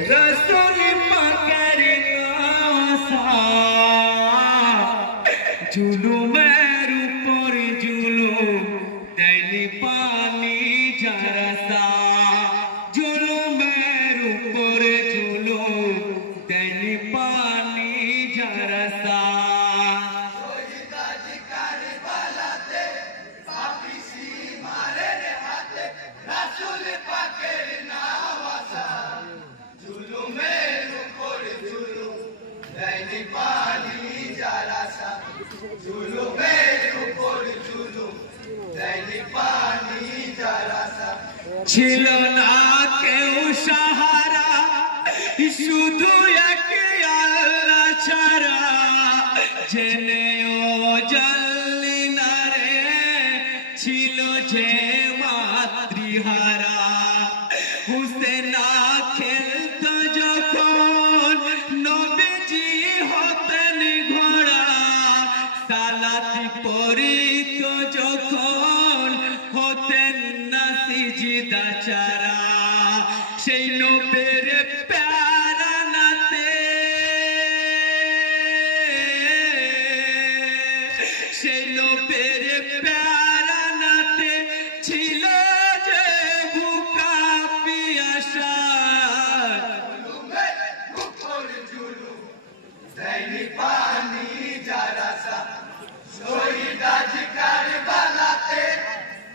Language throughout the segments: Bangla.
रसूल पाकेर नासा जुलुमेर ऊपर जुलुम देयनि पानी जारासा जुलुमेर ऊपर जुलुम देयनि पानी जारासा छिलो ना केउ सहारा शुधु एक आल्लाह छाड़ा जेनेओ जल्ली ना रे छिलो जे मातृहारा हुसैना खेलतो जखन नबीजी हतेन घोड़ा सालाती पड़ितो जखन हतेन ना सिजदा चारा সেই নবীর প্যারা নাতে সেই নবীর প্যারা নাতে ছিল যে বুকা পিয়াসা উপর জুলুম দেয়নি পানি জারাসা শহীদ আজ কারবালাতে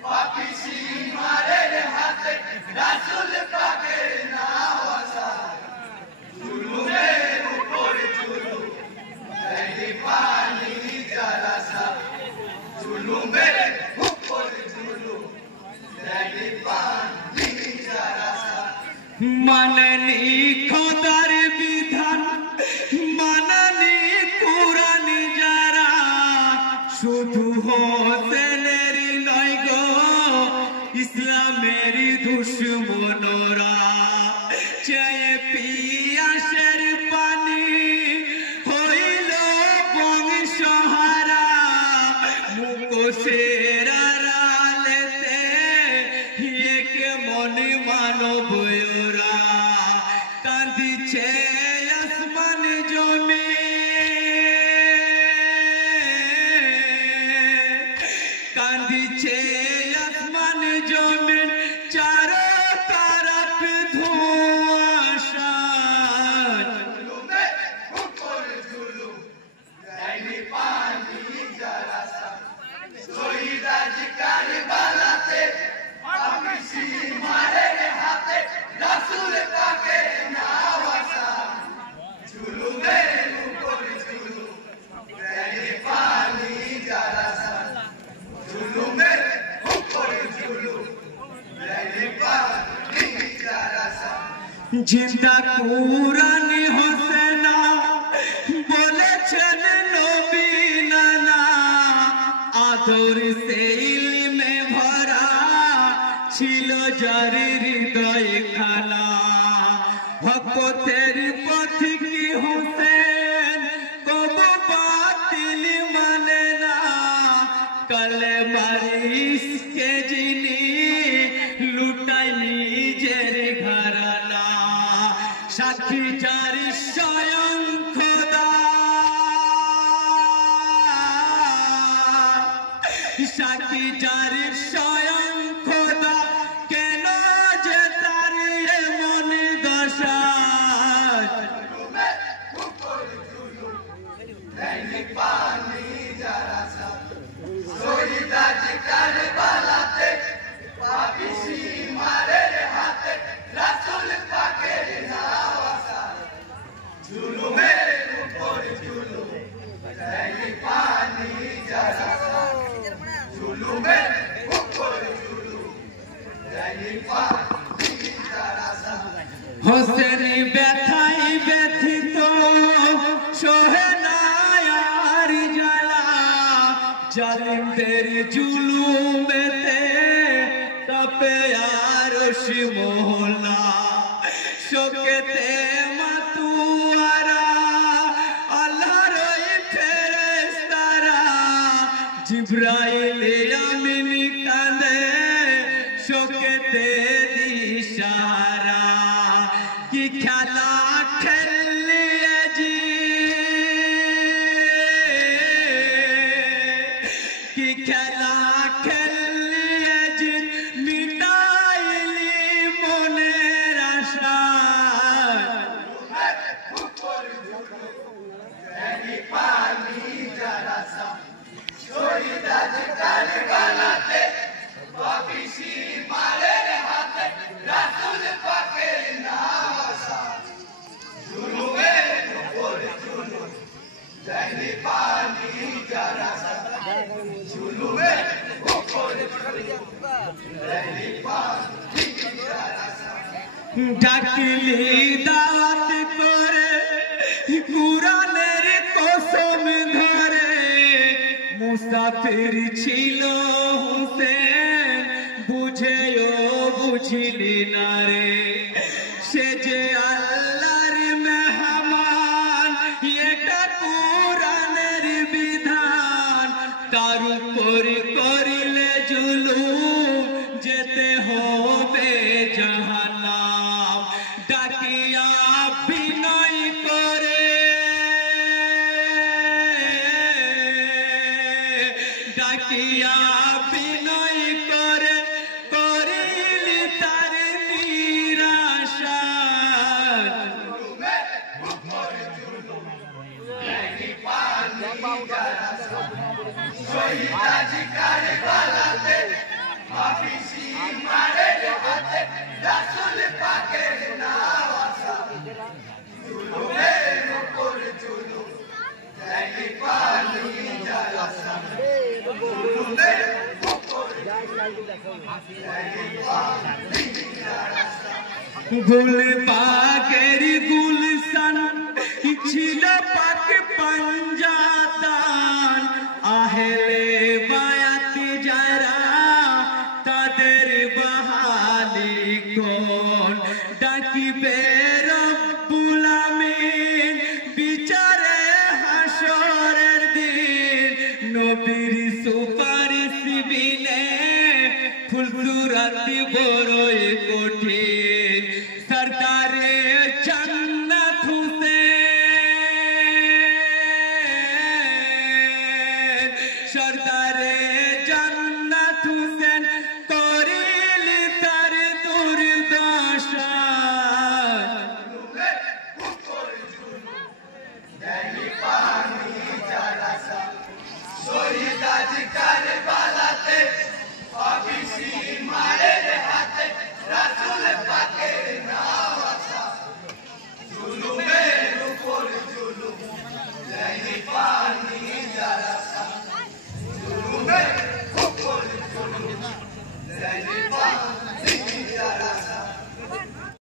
পাপিসি মারের হাতে রাসূল পাকের নাওয়াসা জুলুমের উপর জুলুম দেয়নি পানি জারাসা জুলুমের উপর জুলুম দেয়নি পানি জারাসা মানেনি খোদার বিধান মানেনি কুরআন যারা শুধু হোসেনের নয় গো ইসলামের দুশমনরা চেয়ে পিয়াসের পানি হইল বংশহারা মুখোশের আড়ালেতে একে মনে মানব ওরা কাঁদিছে আসমান জমি কাঁদিছে আসমান জমিন চারো তরফ ধোঁয়াশা জুলুমের উপর জুলুম দেয়নি পানি জারাসা শহীদ আজ কারবালাতে পাপিসি মারের হাতে রাসূল পাকের নাওয়াসা জুলুমের উপর জুলুম দেয়নি পানি জারাসা জুলুমের উপর জুলুম দেয়নি পানি জারাসা জিন্দা কুরআন হোসেনা বলেছেন নবী নানা আদর সে ইলমে ভরা ছিল যার হৃদয় খানা হকতের পথিকি হোসেন কবু বাতিল মানে না কালেমার ইশকে যিনি লুটাই নিজের ঘরানা সাক্ষী যার স্বয়ং খোদা সাক্ষী যার স্বয়ং খোদা কেন যে তার এমন দশা দেয়নি পানি জারাসা শহীদ আজ কারবালাতে পাপিসি মারের হাতে রাসূল পাকের নাওয়াসা জুলুমের উপর জুলুম দেয়নি পানি জারাসা জুলুমের উপর জুলুম দেয়নি পানি জারাসা হোসেন ব্যথায় ব্যথিত সহে না আর জ্বালা জালিমদের জুলুমেতে তাপে আরশ মহলা শোকেতে মাতুয়ারা আল্লাহর ওই ফেরেশতারা জিবরাইল আমিন কাঁদে শোকেতে দিশারা কি খেলা খেলিয়ে জি কি খেলা খেলিয়ে জি মিটাইলি মনের আশা পানি যারা শহীদ আজ কারবালাতে পাপিসি মারের হাতে রাসূল পাকের নাওয়াসা জুলুমের উপরে জুলুম দেয়নি পানি যারা জুলুমের উপরে জুলুম দেয়নি পানি যারা ডাকলি দাওয়াত করে কুরআনের কসম ধরে মুসাফির ছিল হুসেন বুঝেও বুঝিলি না রে সে যে আল্লাহর মেহমান এটা কুরআনের বিধান তার উপর করিলে জুলুম যেতে হবে জাহান্নাম ডাকিয়া বিনয় করে ডাকিয়া বিনয় করে করিলি তার নিরাশা শহীদ আজ কারবালাতে পাপিসি মারের হাতে রাসূল পাকের নাওয়াসা জুলুমের উপর জুলুম দেয়নি পানি যারা জুলুমের উপর দেয়নি পানি যারা গুল পাকের গুলশান ছিল পাক পঞ্জাতান আহলে বায়াত যারা তাদের বহালি কোন ডাকিবে রব্বুল আমিন বিচারে হাসরের দিন নবীর সুপারিশ বিনে ফুলসুরাত বড়ই কঠিন সরদারে জান্নাত হুসেন সরদারে জান্নাত হুসেন করিলি তার দুর্দশা শহীদ আজ কারবালাতে পাপিসি মারের হাতে রাসূল পাকের নাওয়াসা জুলুমের উপর জুলুম দেয়নি পানি যারা জুলুমের উপর জুলুম দেয়নি